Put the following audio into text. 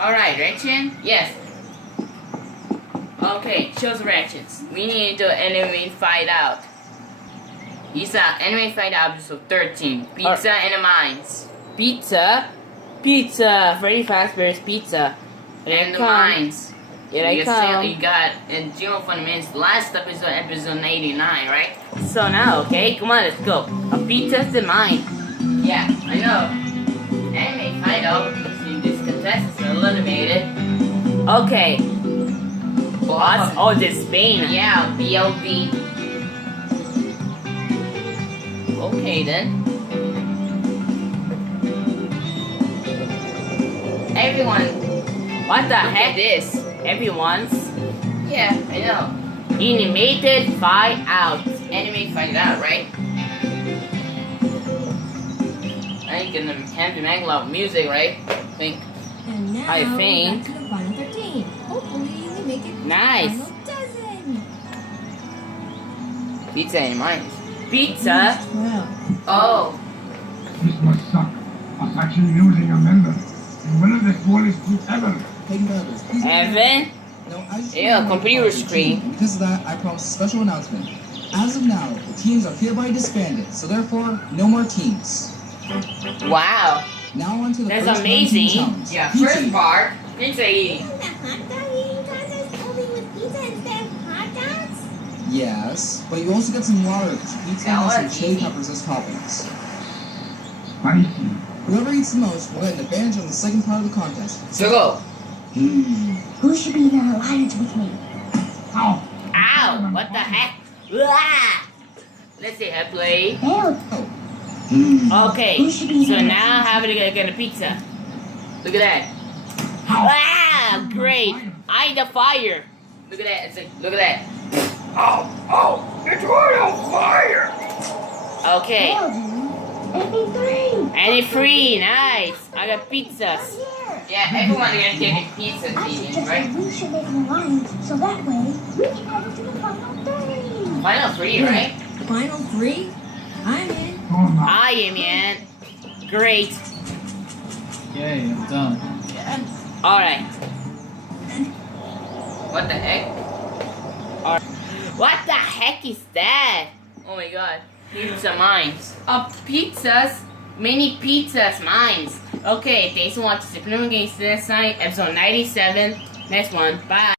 Alright, reaction? Yes. Okay, show the reactions. We need to Inanimate Fight Out. Inanimate Fight Out episode 13. Pizza and the Mines. Pizza. Freddy Fazbear's Pizza. And the Mines. Here I come. You got in Gmod for the Minutes last episode 89, right? So now, okay, come on, let's go. A pizza's the mine. Yeah, I know. Anime Fight Out. These contestants are eliminated. Okay. Boss. Oh, this Spain. Yeah, BLB. Okay then. Everyone. What the Look heck? at this. Everyone's Yeah, I know. Animated Fight Out. Anime Fight Out, right? I think in the Happy Magla music, right? I think. And now I think. we're back to the final 13. Hopefully we make it to Nice. the final dozen. Pizza and Mines. Pizza. 12. Oh. This must suck. Us actually losing a member. And one of the smallest group ever. Hey members, please Evan. No, I just Yeah, want to computer apologize. screen. Because of that, I promised a special announcement. As of now, the teams are hereby disbanded, so therefore, no more teams. Wow. Now on to the That's first amazing. challenge. Yeah, Pizza first eating. part. Pizza eating. Isn't the hot dog eating contest only with pizza instead of hot dogs? Yes, but you also get some water because pizza That has some was chili easy. peppers as toppings. Spicy. Whoever eats the most will get an advantage on the second part of the contest. So go. Who should be in an alliance with me? Ow. Ow. What the heck? Ah. Let's see. I play. Hell, Okay. So now how are we gonna get a pizza? Look at that. Ah, great. I the fire. Look at that. It's like, look at that. Oh, it's right on fire. Okay. MP3. And it's free. Nice. I got pizzas. Yeah, everyone's gonna take a pizza I eating, suggest right? that we should make an alliance, so that way we can head into the final 3. Final 3, right? Final 3? I'm in. Oh, my. I am in. Great. Yay, I'm done. All right. What the heck? What the heck is that? Oh my god. Pizza Mines. Pizzas. Many pizzas, mines. Okay, thanks for watching. If you next time, episode 97. Next one. Bye.